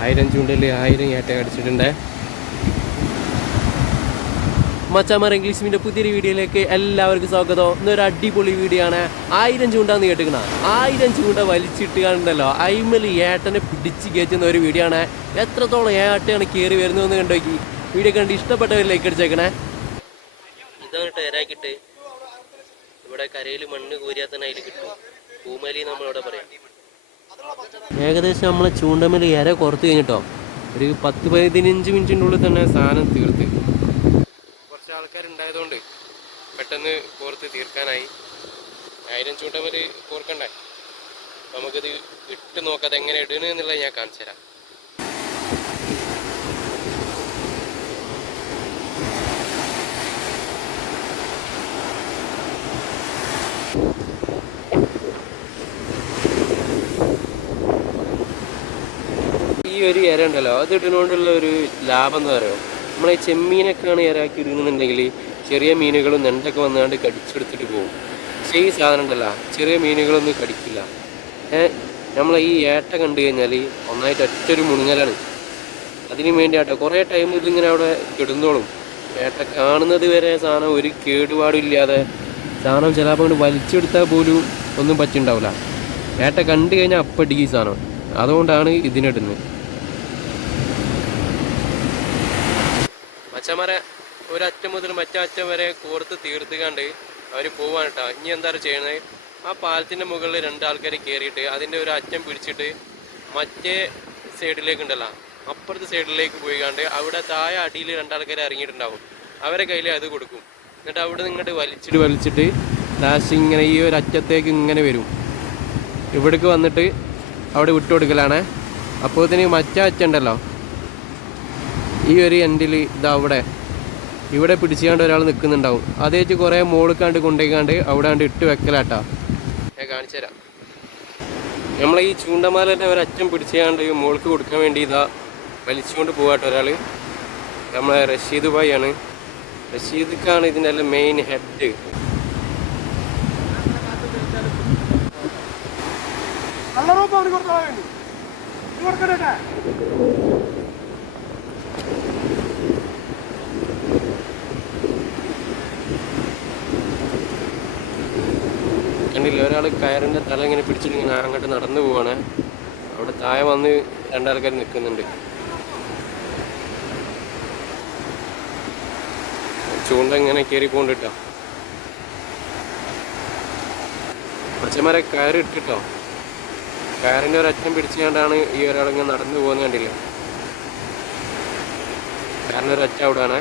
1000 ചൂണ്ടയിൽ 1000 ഏട്ട കടിച്ചിട്ടുണ്ട്. മച്ചാമാർ ഇംഗ്ലീഷ് മീൻ്റെ പുതിയൊരു വീഡിയോയിലേക്ക് എല്ലാവർക്കും സ്വാഗതം. ഇന്നൊരു അടിപൊളി വീഡിയോ ആണ്. 1000 ചൂണ്ടാന്ന് കേട്ടിക്കണ 1000 ചൂണ്ട വലിച്ചിട്ട് കണ്ടല്ലോ, അയിമൽ ഏട്ടനെ പിടിച്ച് കയറ്റുന്ന ഒരു വീഡിയോ ആണ്. എത്രത്തോളം ഏട്ടയാണ് കയറി വരുന്നതെന്ന് കണ്ടോക്കി. വീഡിയോ കണ്ട് ഇഷ്ടപ്പെട്ടവർ ലൈക്ക് അടിച്ചേക്കണേ. ഇതാണ് ടേരാക്കിട്ട് ഇവിടെ കരയിൽ മണ്ണ് കോരിയാൽ തന്നെ അതിൽ കിട്ടും. പൂമലി നമ്മളിവിടെ പറയാം. ഏകദേശം നമ്മൾ ചൂണ്ടമേൽ ഇര കുറത്ത് കഴിഞ്ഞിട്ടോ ഒരു 10-15 മിനിറ്റിൻ്റെ ഉള്ളിൽ തന്നെ സാധനം തീർത്ത്. കുറച്ച് ആൾക്കാരുണ്ടായതുകൊണ്ട് പെട്ടെന്ന് കോർത്ത് തീർക്കാനായി. 1000 ചൂണ്ടമേൽ കോർക്കണ്ടേ, നമുക്കിത് ഇട്ട് നോക്കാതെ എങ്ങനെ ഇടണമെന്നുള്ളത് ഞാൻ കാണിച്ചു തരാം. ഈ ഒരു ഇര ഉണ്ടല്ലോ, അത് ഇടുന്നതുകൊണ്ടുള്ള ഒരു ലാഭം എന്താ പറയുക, നമ്മളെ ചെമ്മീനൊക്കെയാണ് ഇരയാക്കി ഇടുന്നുണ്ടെങ്കിൽ ചെറിയ മീനുകളും നെണ്ടൊക്കെ വന്നാണ്ട് കടിച്ചെടുത്തിട്ട് പോകും. പക്ഷേ ഈ സാധനം ഉണ്ടല്ലോ, ചെറിയ മീനുകളൊന്നും കടിക്കില്ല. നമ്മളെ ഈ ഏട്ട കണ്ടു കഴിഞ്ഞാൽ ഒന്നായിട്ട് ഒറ്റൊരു മുണുങ്ങലാണ്. അതിന് വേണ്ടിയാട്ടോ കുറേ ടൈം ഇതിങ്ങനെ അവിടെ കിടന്നോളും. ഏട്ട കാണുന്നത് വരെ സാധനം ഒരു കേടുപാടില്ലാതെ സാധനം ചിലപ്പോൾ കൊണ്ട് വലിച്ചെടുത്താൽ പോലും ഒന്നും പറ്റുണ്ടാവില്ല. ഏട്ട കണ്ടു കഴിഞ്ഞാൽ അപ്പടിക്ക് ഈ സാധനം. അതുകൊണ്ടാണ് ഇതിനിടുന്നത്. മച്ചന്മാരെ ഒരറ്റം മുതൽ മറ്റേ അറ്റം വരെ കോർത്ത് തീർത്തുകണ്ട് അവർ പോവാൻ കേട്ടോ. ഇനി എന്താ ചെയ്യുന്നത്, ആ പാലത്തിൻ്റെ മുകളിൽ 2 ആൾക്കാർ കയറിയിട്ട് അതിൻ്റെ ഒരു അറ്റം പിടിച്ചിട്ട് മറ്റേ സൈഡിലേക്ക് ഉണ്ടല്ലോ, അപ്പുറത്തെ സൈഡിലേക്ക് പോയി കണ്ട് അവിടെ താഴെ അടിയിൽ 2 ആൾക്കാർ ഇറങ്ങിയിട്ടുണ്ടാവും. അവരെ കയ്യിൽ അത് കൊടുക്കും. എന്നിട്ട് അവിടെ നിന്ന് ഇങ്ങോട്ട് വലിച്ചിട്ട് ലാസ്റ്റ് ഇങ്ങനെ ഈ ഒരു അറ്റത്തേക്ക് ഇങ്ങനെ വരും. ഇവിടേക്ക് വന്നിട്ട് അവിടെ വിട്ടു കൊടുക്കലാണ്. അപ്പോൾ ഇതിന് മറ്റേ അറ്റുണ്ടല്ലോ, ഈ ഒരു എൻഡിൽ ഇതാ ഇവിടെ പിടിച്ചുകൊണ്ട് ഒരാൾ നിൽക്കുന്നുണ്ടാവും. അതേറ്റ് കുറേ മോളിക്കാണ്ട് കൊണ്ടുപോയിക്കാണ്ട് അവിടെ കണ്ട് ഇട്ട് വെക്കലാട്ടാ. ഞാൻ കാണിച്ചു തരാം. നമ്മളെ ഈ ചൂണ്ടമാലൻ്റെ ഒരറ്റം പിടിച്ചുകൊണ്ട് മോൾക്ക് കൊടുക്കാൻ വേണ്ടി ഇതാ വലിച്ചുകൊണ്ട് പോകാട്ടോ ഒരാൾ. നമ്മളെ റഷീദ് ഭായി ആണ്. റഷീദ്ക്കാണ് ഇതിൻ്റെ എല്ലാം മെയിൻ ഹെഡ്. കണ്ടില്ല, ഒരാൾ കയറിൻ്റെ തല ഇങ്ങനെ പിടിച്ചിട്ട് ഇങ്ങനെ അങ്ങോട്ട് നടന്നു പോവാണ്. അവിടെ താഴെ വന്ന് 2 ആൾക്കാർ നിൽക്കുന്നുണ്ട്. ചൂണ്ട ഇങ്ങനെ കയറി പോണ്ടിട്ടോ. മച്ചന്മാരെ കയറിട്ടിട്ടോ, കയറിൻ്റെ ഒരറ്റം പിടിച്ചുകൊണ്ടാണ് ഈ ഒരാളിങ്ങനെ നടന്നു പോകുന്നത്. കണ്ടില്ല, കയറിൻ്റെ ഒരറ്റം അവിടെയാണ്.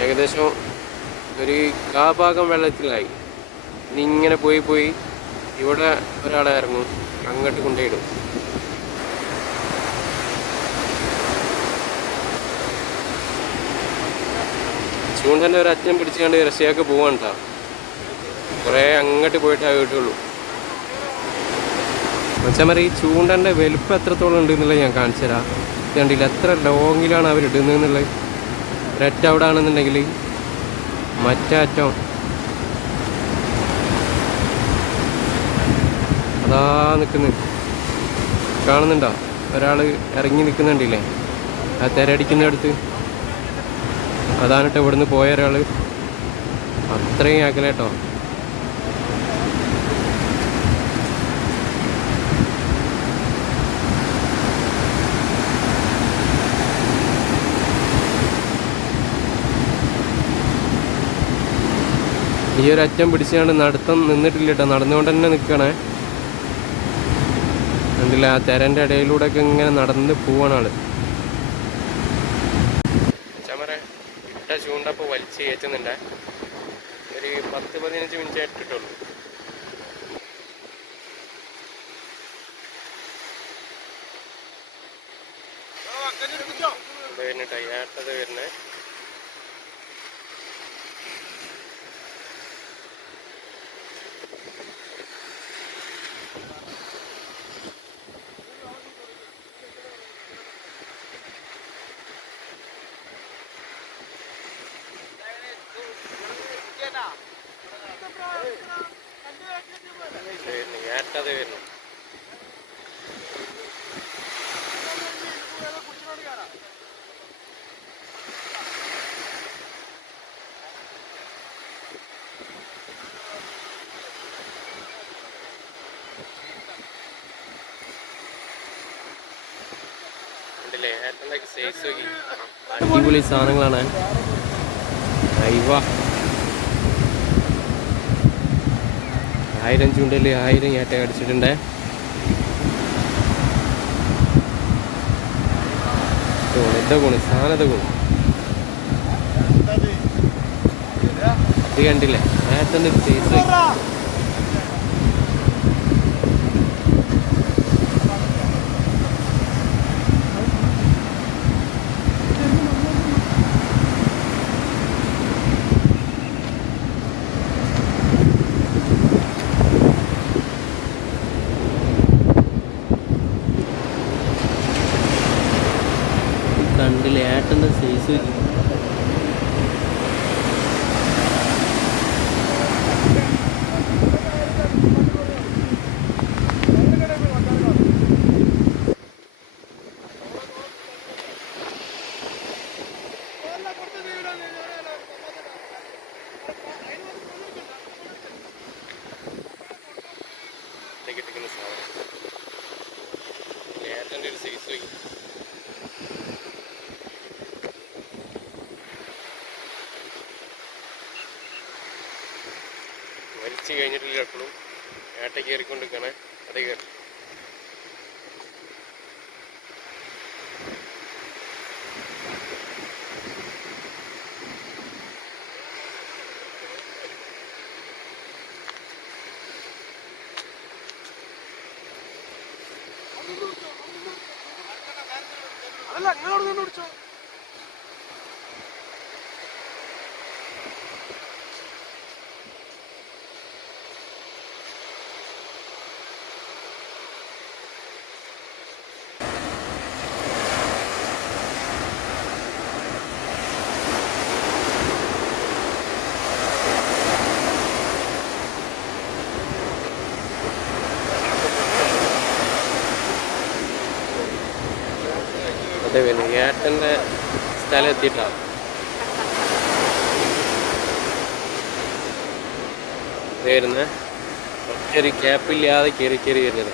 ഏകദേശം ഒരു ഭാഗം വെള്ളത്തിലായി. ഇനി ഇങ്ങനെ പോയി ഇവിടെ ഒരാളെ ഇറങ്ങും, അങ്ങോട്ട് കൊണ്ടുപോയിടും. ചൂണ്ടൻ്റെ ഒരറ്റം പിടിച്ചുകൊണ്ട് റഷ്യക്ക് പോവാൻ കേട്ടോ. കുറേ അങ്ങോട്ട് പോയിട്ടേ കിട്ടുള്ളൂ. മച്ചന്മാരെ ഈ ചൂണ്ടൻ്റെ വലുപ്പം എത്രത്തോളം ഉണ്ട് എന്നുള്ളത് ഞാൻ കാണിച്ചു തരാം. ഇത് കണ്ടില്ല എത്ര ലോങ്ങിലാണ് അവരിടുന്നത് എന്നുള്ളത്. ഒരറ്റം അവിടെ ആണെന്നുണ്ടെങ്കിൽ മറ്റേ അറ്റം അതാ നിൽക്കുന്നു, കാണുന്നുണ്ടോ? ഒരാൾ ഇറങ്ങി നിൽക്കുന്നുണ്ടില്ലേ ആ തിരയടിക്കുന്ന അടുത്ത്. അതാണിട്ട് ഇവിടുന്ന് പോയ ഒരാൾ. അത്രയും ആക്കലേട്ടോ. ഈ ഒരു അറ്റം പിടിച്ചാണ്ട് നടത്തം നിന്നിട്ടില്ല കേട്ടോ, നടന്നുകൊണ്ട് തന്നെ നിൽക്കണേ. കണ്ടില്ല, ആ തെരൻ്റെ ഇടയിലൂടെയൊക്കെ ഇങ്ങനെ നടന്ന് പോവാണ് ആള്. ചമര ഇട്ട ചൂണ്ടപ്പോൾ വലിച്ച് കയറ്റുന്നുണ്ട്. ഒരു 10-15 മിനിറ്റ് ഇട്ടിട്ടുള്ളൂ. വരുന്നിട്ടോ ഏട്ടത് വരുന്നേ. ഏട്ടത് വരുന്നു. അടിപൊളി സാധനങ്ങളാണ്. അയ്യ 1000 ചൂണ്ടയിൽ 1000 ഏട്ട അടിച്ചിട്ടുണ്ടേ. ഇത് സാധനത്തെ ഗുണം ഇത് കണ്ടില്ലേ ഏട്ടൻ്റെ സൈസ്. കണ്ടില്ലേ ഏട്ടൻ്റെ സൈസ്. കിട്ടുന്ന സാധനം ഏട്ടൻ്റെ ഒരു സൈസ്. വലിച്ച് കഴിഞ്ഞിട്ടില്ല എപ്പോഴും ഏട്ട കയറിക്കൊണ്ടിരിക്കണേ. അത് കയറി അതെ പിന്നെ ഏട്ടൻ്റെ സ്ഥലം എത്തിയിട്ടാണ്. വരുന്നത് ഒറ്റൊരു ക്യാപ്പില്ലാതെ കയറി വരുന്നത്.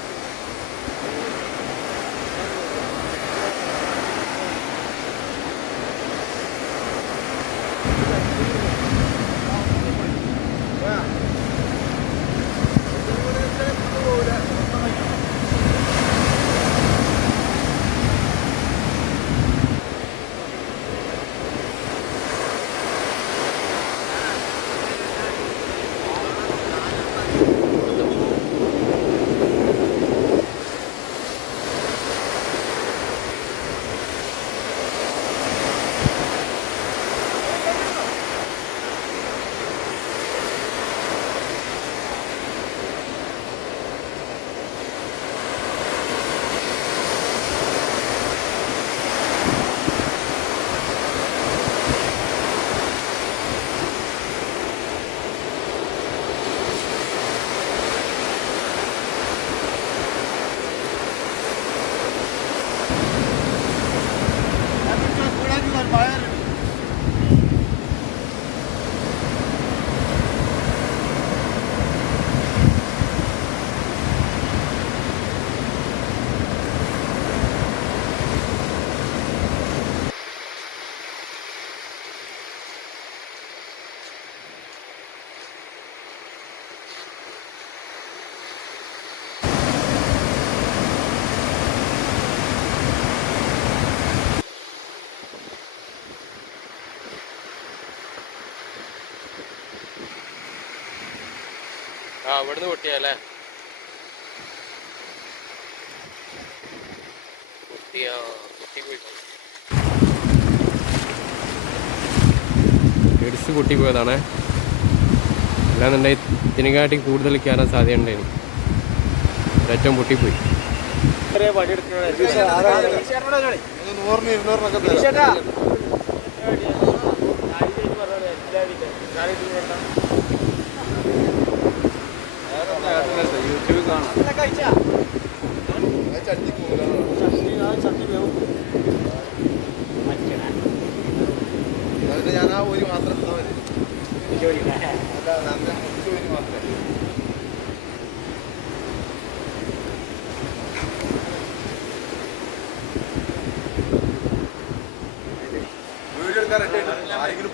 ഇവിടുന്ന് പൊട്ടിയല്ലേ ഇടിച്ച് പൊട്ടിപ്പോയതാണ്. അല്ലാന്നുണ്ടെങ്കിൽ ഇതിനെക്കാട്ടി കൂടുതൽ കയറാൻ സാധ്യതയുണ്ടായിരുന്നു. ഏറ്റവും പൊട്ടിപ്പോയി. ചട്ടി വേവും. ഞാൻ ആ ഒരു മാത്രം മാത്രം വീഡിയോ എടുക്കാൻ ആരെങ്കിലും